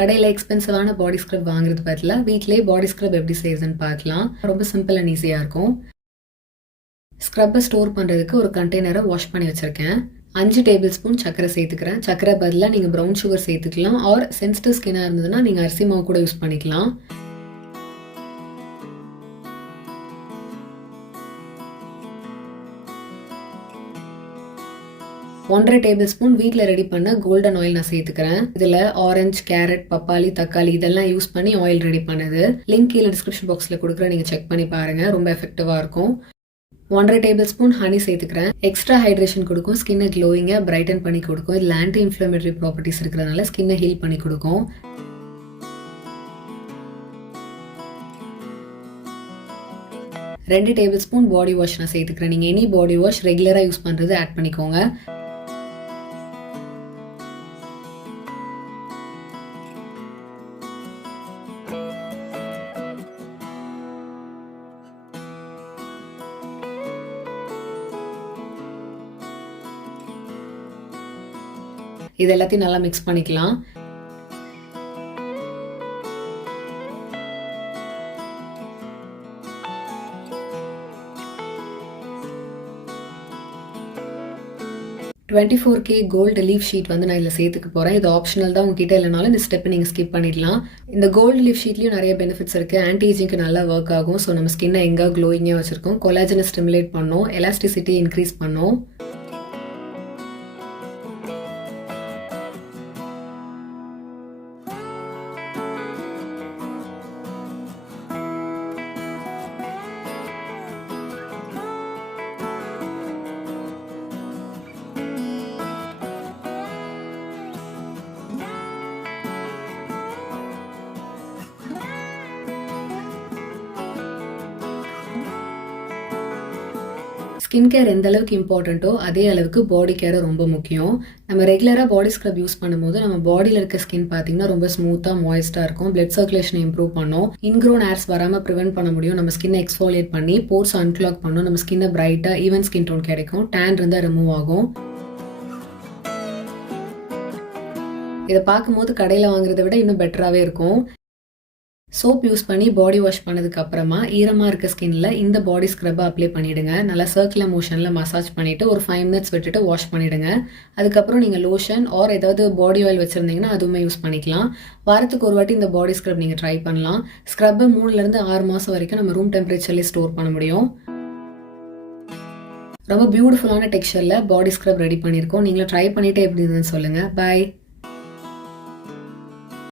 கடையில் எக்ஸ்பென்சிவான பாடி ஸ்க்ரப் வாங்குறது பதிலாக வீட்டிலேயே பாடி ஸ்க்ரப் எப்படி செய்யுதுன்னு பார்க்கலாம். ரொம்ப சிம்பிள் அண்ட் ஈஸியாக இருக்கும். ஸ்க்ரப்பை ஸ்டோர் பண்ணுறதுக்கு ஒரு கண்டெய்னரை வாஷ் பண்ணி வச்சுருக்கேன். 5 டேபிள் ஸ்பூன் சர்க்கரை சேர்த்துக்கிறேன். சர்க்கரை பதிலாக நீங்கள் ப்ரௌன் சுகர் சேர்த்துக்கலாம். ஆர் சென்சிட்டிவ் ஸ்கின்னாக இருந்ததுன்னா நீங்கள் அரிசி மாவு கூட யூஸ் பண்ணிக்கலாம். ஒன்றரை டேபிள் ஸ்பூன் வீட்டில் ரெடி பண்ண கோல்டன் ஆயில் நான் சேர்த்துக்கிறேன். இதில் ஆரஞ்சு, கேரட், பப்பாளி, தக்காளி இதெல்லாம் யூஸ் பண்ணி ஆயில் ரெடி பண்ணது. லிங்க் கீழே டிஸ்கிரிப்ஷன் பாக்ஸில் கொடுக்குறேன், நீங்கள் செக் பண்ணி பாருங்கள். ரொம்ப எஃபெக்டிவாக இருக்கும். 1.5 டேபிள் ஸ்பூன் ஹனி சேர்த்துக்கிறேன். எக்ஸ்ட்ரா ஹைட்ரேஷன் கொடுக்கும், ஸ்கின்னை க்ளோயிங்காக பிரைட்டன் பண்ணி கொடுக்கும். இதில் ஆன்டி இன்ஃப்ளமேட்டரி ப்ராப்பர்ட்டிஸ் இருக்கிறதுனால ஸ்கின்னை ஹீல் பண்ணி கொடுக்கும். 2 டேபிள் ஸ்பூன் பாடி வாஷ் நான் சேர்த்துக்கிறேன். நீங்கள் எனி பாடி வாஷ் ரெகுலராக யூஸ் பண்ணுறது ஆட் பண்ணிக்கோங்க. இது எல்லாத்தையும் நல்லா மிக்ஸ் பண்ணிக்கலாம். $24K கோல்டு லீஃப் ஷீட் வந்து நான் இதில் சேர்த்துக்க போகிறேன். இது ஆப்ஷனல் தான், உங்ககிட்ட இல்லைனாலும் இந்த ஸ்டெப்பை நீங்கள் ஸ்கிப் பண்ணிடலாம். இந்த கோல்டு லீஃப் ஷீட்லேயும் நிறைய பெனிஃபிட்ஸ் இருக்குது. ஆன்டி ஏஜிங்க்கு நல்லா ஒர்க் ஆகும். ஸோ நம்ம ஸ்கின்னை எங்கே க்ளோயிங்காக வச்சுருக்கோம். கொலாஜனை ஸ்டிமுலேட் பண்ணோம், எலாஸ்டிசிட்டி இன்க்ரீஸ் பண்ணோம். ஸ்கின் கேர் எந்த அளவுக்கு இம்பார்ட்டண்ட்டோ அதே அளவுக்கு பாடி கேரும் ரொம்ப முக்கியம். நம்ம ரெகுலராக பாடி ஸ்க்ரப் யூஸ் பண்ணும்போது நம்ம பாடியில் இருக்க ஸ்கின் பார்த்தீங்கன்னா ரொம்ப ஸ்மூத்தாக மாய்ஸ்டாக இருக்கும். பிளட் சர்க்குலேஷனை இம்ப்ரூவ் பண்ணும். இன்க்ரோன் ஹேர்ஸ் வராமல் ப்ரிவென்ட் பண்ண முடியும். நம்ம ஸ்கின்னை எக்ஸ்ஃபோலியேட் பண்ணி போர்ஸ் அன்க்ளாக் பண்ணும். நம்ம ஸ்கின்னை பிரைட்டாக ஈவன் ஸ்கின் டோன் கிடைக்கும். டேன் இருந்தால் ரிமூவ் ஆகும். இதை பார்க்கும்போது கடையில் வாங்குறதை விட இன்னும் பெட்டராகவே இருக்கும். சோப் யூஸ் பண்ணி பாடி வாஷ் பண்ணதுக்கு அப்புறமா ஈரமாக இருக்க ஸ்கின்ல இந்த பாடி ஸ்க்ரப்பை அப்ளை பண்ணிவிடுங்க. நல்லா சர்க்குலர் மோஷனில் மசாஜ் பண்ணிவிட்டு ஒரு 5 மினிட்ஸ் விட்டுட்டு வாஷ் பண்ணிவிடுங்க. அதுக்கப்புறம் நீங்கள் லோஷன் ஆர் ஏதாவது பாடி ஆயில் வச்சுருந்தீங்கன்னா அதுவுமே யூஸ் பண்ணிக்கலாம். வாரத்துக்கு ஒரு வாட்டி இந்த பாடி ஸ்க்ரப் நீங்கள் ட்ரை பண்ணலாம். ஸ்க்ரப்பை 3 to 6 மாதம் வரைக்கும் நம்ம ரூம் டெம்பரேச்சர்லேயே ஸ்டோர் பண்ண முடியும். ரொம்ப பியூட்டிஃபுல்லான டெக்ஸ்சரில் பாடி ஸ்க்ரப் ரெடி பண்ணியிருக்கோம். நீங்களும் ட்ரை பண்ணிவிட்டு எப்படி இருந்ததுன்னு சொல்லுங்கள். பாய்.